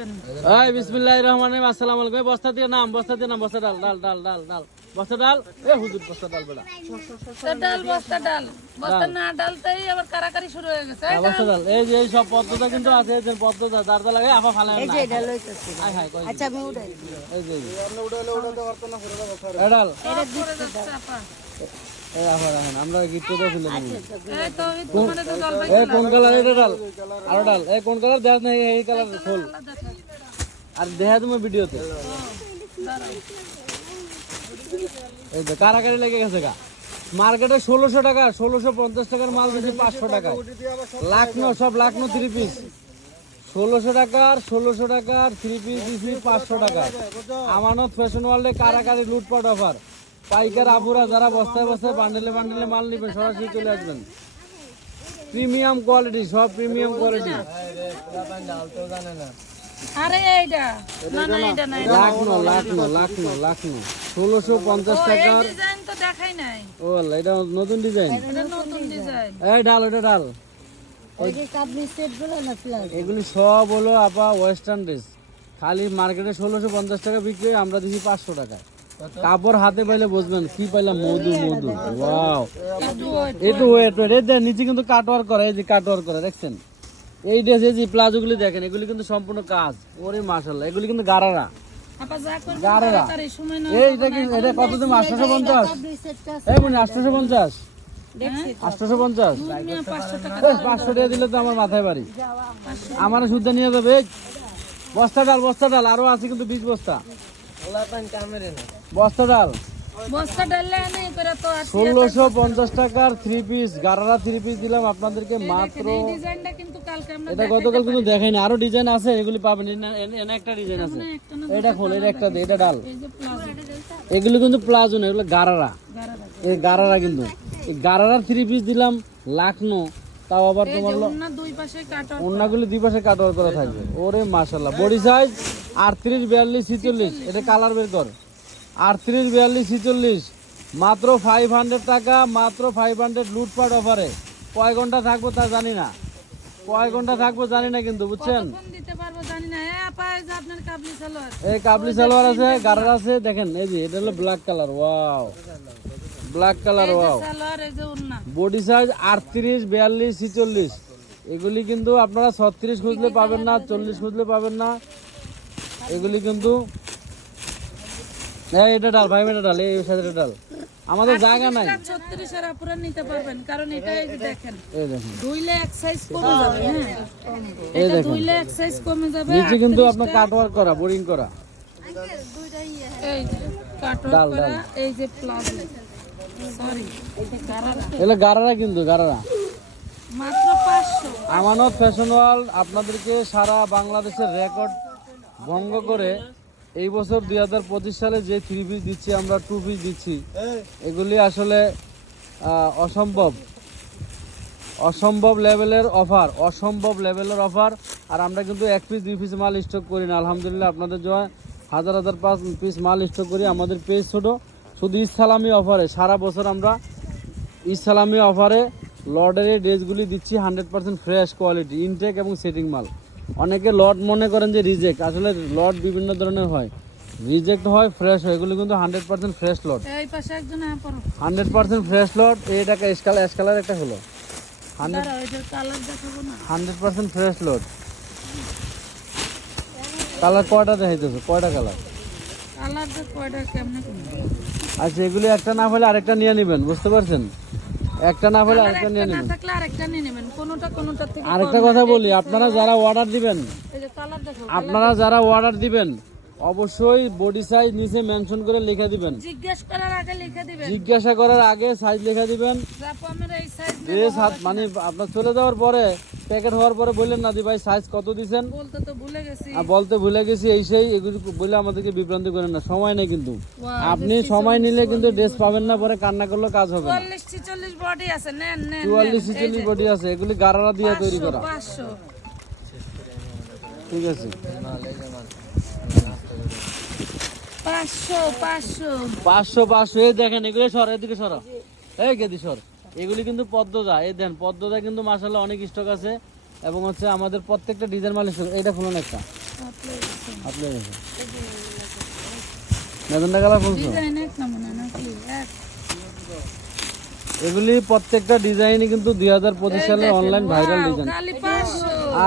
এই বিসমিল্লাহির রহমানির রহিম। আসসালামু আলাইকুম। বস্তা দিয়ে নাম বস্তা দিয়ে নাম বস্তা ডাল ডাল ডাল ডাল ডাল। বস্তা ডাল? এ হুজুর বস্তা ডাল বেটা। ডাল বস্তা ডাল। বস্তা না ডালতেই আবার কারাকারি শুরু হয়ে গেছে। এই হ্যাঁ, বস্তা ডাল। এই যে এই সব পদ্মটা কিন্তু আছে এই যে পদ্মটা যার যা লাগে আপা ফালে এই যে এটা লইতেছি হাই হাই আচ্ছা আমি উঠাই। এই যে এই যে। এ ডাল। সব পড়ে যাচ্ছে আপা। এই আপা রাখেন আমরা গিফট করে ফেলে এই তো তোমাদের তো জল এই কোন কালার? এটা ডাল। আরও ডাল। এই কোন কালার? দেখ না এই কালার ফুল। আর দেখা তুমি ভিডিওতে। এই তো কারাকারি লেগে গেছে গা। মার্কেটে ষোলোশো টাকা ষোলোশো পঞ্চাশ টাকার মাল দিচ্ছে পাঁচশো টাকা লাখনো সব লাখনো থ্রি পিস ষোলোশো টাকার ষোলোশো টাকার থ্রি পিস পাঁচশো টাকা আমানত ফ্যাশন ওয়ার্ল্ডে কারাকারি লুটপাট অফার পাইকার আপুরা যারা বস্তায় বস্তায় বান্ডেলে বান্ডেলে মাল নেবেন সরাসরি চলে আসবেন। প্রিমিয়াম কোয়ালিটি সব প্রিমিয়াম কোয়ালিটি। ষোলোশো পঞ্চাশ টাকার ডিজাইন তো দেখাই নাই। ও আল্লাহ, এটা নতুন ডিজাইন। এটা নতুন ডিজাইন। এই ডাল ওটা ডাল। ওই যে কাবলি সেটগুলো না প্লাস এগুলি সব হলো আপা ওয়েস্টার্ন ড্রেস খালি মার্কেটে ষোলোশো পঞ্চাশ টাকা বিক্রি হয়, আমরা দিচ্ছি পাঁচশো টাকায়। কাপড় হাতে পাইলে বুঝবেন কি পাইলাম মধু মধু। ওয়াও একটু wait। একটু ওয়েট ওয়েট এই দেন নিচে কিন্তু কাটওয়ার করে এই যে কাটওয়ার করে দেখছেন? এই ড্রেস এই যে প্লাজোগুলি দেখেন এগুলি কিন্তু সম্পূর্ণ কাজ। ওরে মাশাল্লাহ এগুলি কিন্তু গারারা। এইটা কি এটা কত আটশোশো পঞ্চাশ। এই মনে আটশোশো পঞ্চাশ। দেখছি আটশোশো পঞ্চাশ। নিয়ে 500 টাকা এই, পাঁচশো টাকা দিলে তো আমার মাথায় বাড়ি। আমার শুদ্ধ নিয়ে যাবে বস্তা ডাল বস্তা ডাল আরও আছে কিন্তু বিশ বস্তা। বস্তা ডাল। ষোলোশো পঞ্চাশ টাকার three piece gharara three piece দিলাম আপনাদেরকে মাত্র এই ডিজাইনটা কিন্তু কালকে আমরা এটা গতকাল কিন্তু দেখাইনি আরও ডিজাইন আছে এগুলি পাবেন এনে- একটা ডিজাইন আছে। এটা খোল এটা একটা এটা ডাল। এগুলো কিন্তু প্লাজো না এগুলো গারারা। গারারা। এই গারারা কিন্তু। এই গারারা থ্রি পিস দিলাম লাখনো তাও আবার তোমার যে লো- দুই পাশে কাটা অন্যগুলি দুই পাশে কাটওয়ার করা থাকবে। ওরে মাশাল্লাহ বডি সাইজ আটত্রিশ বিয়াল্লিশ ছিচল্লিশ। এটা কালার বের কর। আটত্রিশ বিয়াল্লিশ ছিচল্লিশ। মাত্র ফাইভ হান্ড্রেড টাকা মাত্র ফাইভ হান্ড্রেড লুটপাট অফারে কয় ঘণ্টা থাকব তা জানি না। কয় ঘণ্টা থাকব জানি না কিন্তু বুঝছেন? দিতে পারব জানি না। এই আপনার কাবলি সালোয়ার। এই কাবলি সালোয়ার আছে গারার আছে দেখেন এই যে এটা হলো black colour wow black colour wow body size আটত্রিশ বিয়াল্লিশ ছিচল্লিশ। এগুলি কিন্তু আপনারা ছত্রিশ খুঁজলে পাবেন না চল্লিশ খুঁজলে পাবেন না। এগুলি কিন্তু এই এটা ডাল ভাই এটা ডাল এই সাথে ডাল। আমাদের জায়গা নাই। ছত্রিশ আর আপুরা নিতে পারবেন কারণ এটা এই যে দেখেন এই দেখেন। দুইলে এক সাইজ কমে যাবে হ্যাঁ। এই এটা দেখেন। দুইলে এক সাইজ কমে যাবে নিচে কিন্তু আপনার কাটওয়ার্ক করা বোরিং করা। এই যে কাটর ডাল, করা এই যে প্লাজো সরি গারারা। এগুলো গারারা কিন্তু গারারা। মাত্র পাঁচশো। আমানত ফ্যাশন ওয়ার্ল্ড আপনাদেরকে সারা বাংলাদেশের রেকর্ড ভঙ্গ করে এই বছর দুই হাজার পঁচিশ সালে যে থ্রি পিস দিচ্ছি আমরা টু পিস দিচ্ছি এগুলি আসলে অসম্ভব। অসম্ভব লেভেলের অফার অসম্ভব লেভেলের অফার আর আমরা কিন্তু এক পিস দুই পিস মাল স্টক করি না। আলহামদুলিল্লাহ আপনাদের জন্য হাজার হাজার পাঁচ পিস মাল স্টক করি আমাদের পেজ ছোটো। শুধু ইসালামি অফারে সারা বছর আমরা ইসলামী অফারে লর্ডের এই ড্রেসগুলি দিচ্ছি hundred percent fresh quality intact এবং সেটিং মাল। অনেকে লট মনে করেন যে রিজেক্ট। আসলে লট বিভিন্ন ধরনের হয়। রিজেক্ট হয় ফ্রেশ হয়। এগুলো কিন্তু হান্ড্রেড পার্সেন্ট ফ্রেশ লট এই পাশে একজন হান্ড্রেড পার্সেন্ট ফ্রেশ লট এইটাকে এসকালার এসকালার একটা হলো। Hundred percent fresh lot colour কয়টা দেখাইতেছে? কয়টা কালার আচ্ছা এগুলি একটা না হলে আরেকটা নিয়ে নেবেন বুঝতে পারছেন? একটা না হলে আরেকটা নিয়ে নেবেন। থাকলে আরেকটা নিয়ে নেবেন। কোনোটা কোনোটা থেকে আরেকটা কথা বলি আপনারা যারা অর্ডার দিবেন আপনারা যারা অর্ডার দিবেন অবশ্যই বডি সাইজ নিচে মেনশন করে লিখে দিবেন। জিজ্ঞেস করার আগে লিখে দিবেন। জিজ্ঞাসা করার আগে সাইজ লিখে দিবেন। এই সাইজ মানে আপনার চলে যাওয়ার পরে প্যাকেট হওয়ার পরে বললেন না দি ভাই সাইজ কত দিছেন? বলতে তো ভুলে গেছি। আর বলতে ভুলে গেছি এই সেই এগুলি বলে আমাদেরকে বিভ্রান্তি করেন না। সময় নেই কিন্তু। আপনি সময় নিলে কিন্তু ড্রেস পাবেন না পরে কান্না করলে কাজ হবে না। চুয়াল্লিশ ছিচল্লিশ বডি আছে নেন নেন চুয়াল্লিশ ছিচল্লিশ বডি আছে এগুলি গারারা দিয়ে তৈরি করা। পাঁচশো। ঠিক আছে। পাঁচশো পাঁচশো। পাঁচশো পাঁচশো। এই দেখেন এগুলো সর এদিকে সর। এই গেদি সর। এগুলি কিন্তু পদ্মজা। এই দেন পদ্মজা কিন্তু মাসাল্লাহ অনেক স্টক আছে। এবং হচ্ছে আমাদের প্রত্যেকটা ডিজাইন মাল এইটা খুলুন একটা। আপনি কালার এগুলি প্রত্যেকটা ডিজাইনই কিন্তু দুই হাজার পঁচিশ সালে অনলাইন ভাইরাল ডিজাইন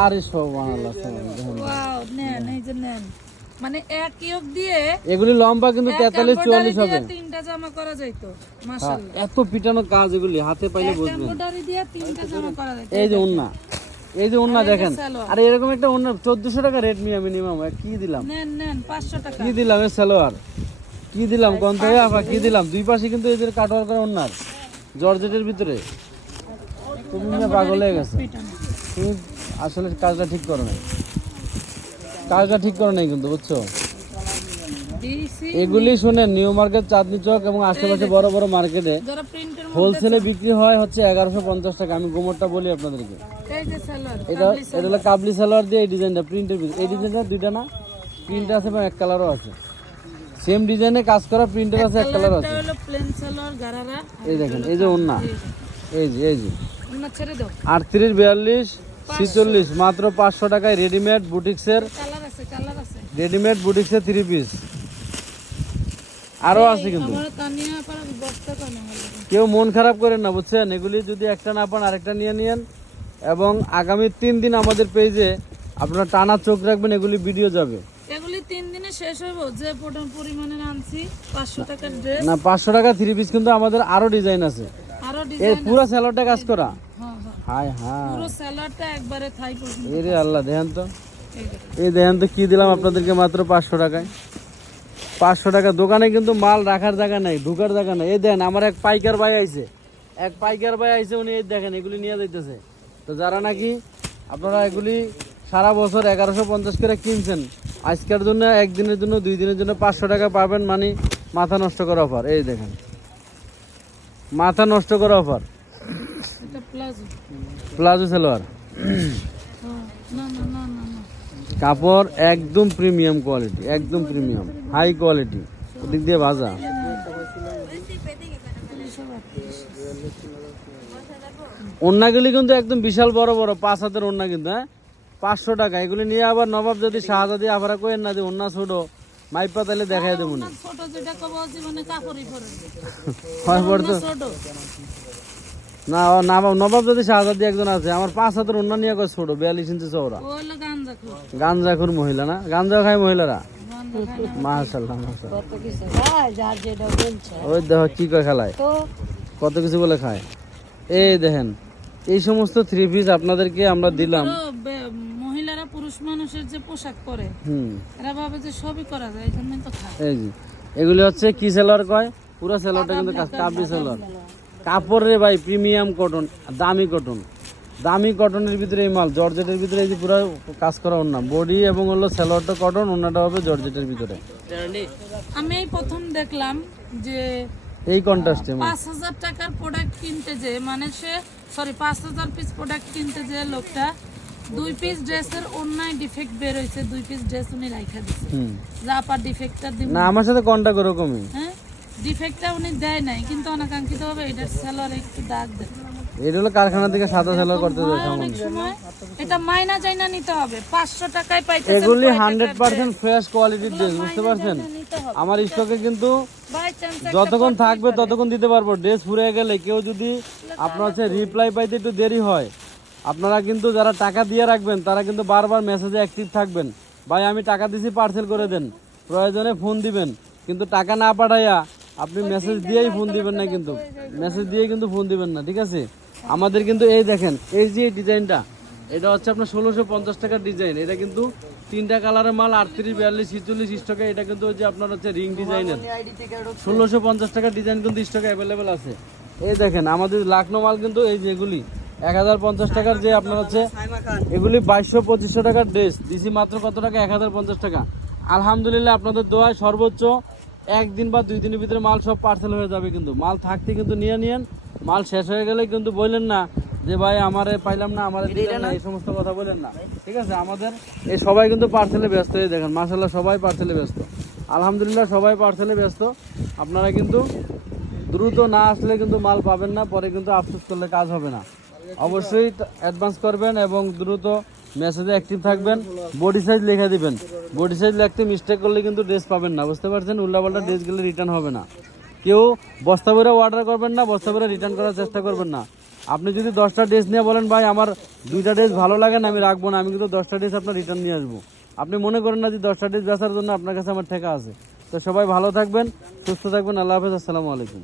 আর সব বাংলা এই যে মানে এক ইয়ক দিয়ে এগুলি লম্বা কিন্তু তেতাল্লিশ চুয়াল্লিশ হবে। তিনটা জামা করা যাইতো মাশাআল্লাহ। এত পিটানো কাজ এগুলি হাতে পাইলে বুঝবেন এমব্রয়ডারি দিয়ে তিনটা জামা করা যাইতো এই যে ওন্না এই যে ওন্না দেখেন। আরে এরকম একটা ওন্না চোদ্দশো টাকা রেট নিয়ে মিনিমাম কি দিলাম? নেন নেন পাঁচশো টাকা। কি দিলাম এর সালোয়ার? কি দিলাম থেকে আবার কি দিলাম? দুই পাশে কিন্তু এদের কাটওয়ার করা ওন্নার জর্জেটের ভিতরে। তুমি না পাগল হয়ে গেছে। তুমি আসলে কাজটা ঠিক করো নাই। কাজটা ঠিক করে নেই কিন্তু বুঝছ? এগুলি শুনে নিউ মার্কেট চাঁদনি চক এবং আশেপাশে বড় বড় মার্কেটে হোলসেলে বিক্রি হয় হচ্ছে এগারোশো পঞ্চাশ টাকা। আমি গোমরটা বলি আপনাদেরকে। এটা এটা হলো কাবলি সালোয়ার দিয়ে এই ডিজাইনটা প্রিন্টের এই ডিজাইনটা দুইটা না? প্রিন্ট আছে এবং এক কালারও আছে। সেম ডিজাইনে কাজ করা প্রিন্টার আছে এক কালার আছে। এই দেখেন এই যে ওন্না। এই যে। এই যে আটত্রিশ বিয়াল্লিশ ছিচল্লিশ মাত্র পাঁচশো টাকায় রেডিমেড বুটিক্সের রেডিমেড বুটিক্সের থ্রি পিস আরও আছে কিন্তু। কেউ মন খারাপ করেন না বুঝছেন? এগুলি যদি একটা না পান আরেকটা নিয়ে নিয়েন। এবং আগামী তিন দিন আমাদের পেজে আপনারা টানা চোখ রাখবেন এগুলি ভিডিও যাবে। এগুলি তিন দিনে শেষ হইব। যে পরিমাণে আনছি পাঁচশো টাকার ড্রেস না পাঁচশো টাকা থ্রি পিস কিন্তু আমাদের আরও ডিজাইন আছে। আরও এই পুরো স্যালোডটা কাজ করা? হ্যাঁ হ্যাঁ। হায় হায়। পুরো স্যালাডটা একবারে থাই এরে আল্লাহ দেখেন তো। এই দেখো। দেখেন তো কি দিলাম আপনাদেরকে মাত্র পাঁচশো টাকায়। পাঁচশো টাকা দোকানে কিন্তু মাল রাখার জায়গা নাই ঢুকার জায়গা নাই। এই দেখেন আমার এক পাইকার ভাই আইছে। এক পাইকার ভাই আইছে উনি এই দেখেন এগুলি নিয়ে যাইতেছে। তো যারা নাকি আপনারা এগুলি সারা বছর এগারোশো পঞ্চাশ করে কিনছেন আজকের জন্য একদিনের জন্য দুই দিনের জন্য পাঁচশো টাকা পাবেন মানে মাথা নষ্ট করা অফার। এই দেখেন মাথা নষ্ট করা অফার। প্লাজো। সালোয়ার। কাপড় একদম প্রিমিয়াম কোয়ালিটি একদম প্রিমিয়াম হাই কোয়ালিটি ওদিক দিয়ে ভাজা। ওন্নাগুলি কিন্তু একদম বিশাল বড় বড় পাঁচ হাতের ওন্না কিন্তু হ্যাঁ? পাঁচশো টাকা। এগুলি নিয়ে আবার নবাব যদি শাহজাদি আবার কোয়েন না যে ওন্না ছোট মাইপা তাহলে দেখাই দেবো না। না, ছোট যেটা কব জীবনে কাপড়ই পরে। হয় ছোট। না না নবাব যদি শাহজাদি একজন আছে আমার পাঁচ হাতের ওন্না নিয়ে কয় ছোট বিয়াল্লিশ ইঞ্চি চৌড়া গাঞ্জা খোর গাঞ্জাখুর। মহিলা না? গাঞ্জা খায় মহিলারা? মাশাল্লাহ ওই দেখো কি কয় খেলায়। কত কিছু বলে খায়। এই দেখেন এই সমস্ত থ্রি পিস আপনাদেরকে আমরা দিলাম। মহিলারা পুরুষ মানুষের যে পোশাক পরে হুম। এরা ভাবে যে সবই করা যায় এই জন্যই তো খায়। এই এগুলি হচ্ছে কি সেলার কয়? পুরো সেলারটা কিন্তু কাজ- কাবলি সেলার কাপড় রে ভাই প্রিমিয়াম কটন দামি কটন দামি কটনের ভিতরে এই মাল জর্জেটের ভিতরে এই যে পুরো কাজ করা না বডি এবং হলো সেলোয়ারটা কটন ওনাটা হবে জর্জেটের ভিতরে। আমি এই প্রথম দেখলাম যে এই কন্ট্রাস্টে পাঁচ হাজার টাকার প্রোডাক্ট কিনতে যে মানে সে সরি পাঁচ হাজার পিস প্রোডাক্ট কিনতে যে লোকটা দুই পিস ড্রেসের অন্যায় ডিফেক্ট বের হয়েছে দুই পিস ড্রেস উনি রাইখা দিচ্ছে হুম। যা আপার ডিফেক্টটা দিব না আমার সাথে কন্ট্যাক্ট ওরকমই। হ্যাঁ? ডিফেক্টটা উনি দেয় নাই কিন্তু অনাকাঙ্ক্ষিত ভাবে এটার সেলার একটু দাগ দেয়। এটা হলো কারখানা থেকে সাদা সেলার করতে দেয় সময় এটা মাইনা চাইনা নিতে হবে পাঁচশো টাকায় পাইতেছেন এগুলি কয় হান্ড্রেড টাকার পার্সেন্ট ফ্রেশ কোয়ালিটির ড্রেস বুঝতে পারছেন? আমার স্টকে কিন্তু যতক্ষণ থাকবে ততক্ষণ দিতে পারব। ড্রেস ফুরে গেলে কেউ যদি আপনার হচ্ছে রিপ্লাই পাইতে একটু দেরি হয় আপনারা কিন্তু যারা টাকা দিয়ে রাখবেন তারা কিন্তু বারবার মেসেজে অ্যাক্টিভ থাকবেন। ভাই আমি টাকা দিছি পার্সেল করে দেন। প্রয়োজনে ফোন দিবেন। কিন্তু টাকা না পাঠাইয়া আপনি মেসেজ দিয়েই ফোন দিবেন না কিন্তু। মেসেজ দিয়ে কিন্তু ফোন দিবেন না ঠিক আছে? আমাদের কিন্তু এই দেখেন এই যে ডিজাইনটা এটা হচ্ছে আপনার ষোলোশো পঞ্চাশ টাকার ডিজাইন এটা কিন্তু তিনটা কালারের মাল আটত্রিশ বিয়াল্লিশ ছিচল্লিশ স্টকে এটা কিন্তু হচ্ছে আপনার হচ্ছে রিং ডিজাইনের ষোলোশো পঞ্চাশ টাকার ডিজাইন কিন্তু স্টকে অ্যাভেলেবেল আছে। এই দেখেন আমাদের লাখনো মাল কিন্তু এই যেগুলি এক হাজার পঞ্চাশ টাকার যে আপনার হচ্ছে এগুলি বাইশশো পঁচিশশো টাকার ড্রেস দিছি মাত্র কত টাকা? এক হাজার পঞ্চাশ টাকা। আলহামদুলিল্লাহ আপনাদের দোয়ায় সর্বোচ্চ একদিন বা দুই দিনের ভিতরে মাল সব পার্সেল হয়ে যাবে কিন্তু। মাল থাকতে কিন্তু নিয়ে নিয়েন মাল শেষ হয়ে গেলে কিন্তু বললেন না যে ভাই আমারে পাইলাম না আমারে দিলেন না এই সমস্ত কথা বলেন না। ঠিক আছে? আমাদের এই সবাই কিন্তু পার্সেলে ব্যস্ত এই দেখেন মাসাল্লাহ সবাই পার্সেলে ব্যস্ত। আলহামদুলিল্লাহ সবাই পার্সেলে ব্যস্ত। আপনারা কিন্তু দ্রুত না আসলে কিন্তু মাল পাবেন না পরে কিন্তু আফসোস করলে কাজ হবে না। অবশ্যই অ্যাডভান্স করবেন এবং দ্রুত মেসেজে অ্যাক্টিভ থাকবেন বডি সাইজ লিখে দিবেন। বডি সাইজ লিখতে মিস্টেক করলে কিন্তু ড্রেস পাবেন না, বুঝতে পারছেন? উল্টাপাল্টা ড্রেস গেলে রিটার্ন হবে না। কেউ বস্তা ভরে অর্ডার করবেন না, বস্তা ভরে রিটার্ন করার চেষ্টা করবেন না। আপনি যদি দশটা ড্রেস নিয়ে বলেন, ভাই, আমার দুইটা ড্রেস ভালো লাগে না, আমি রাখব না, আমি কিন্তু দশটা ড্রেস আপনার রিটার্ন নিয়ে আসব। আপনি মনে করেন না যে দশটা ড্রেস বেচার জন্য আপনার কাছে আমার ঠেকা আছে। তো সবাই ভালো থাকবেন, সুস্থ থাকবেন, আল্লাহ হাফেজ, আসসালামু আলাইকুম।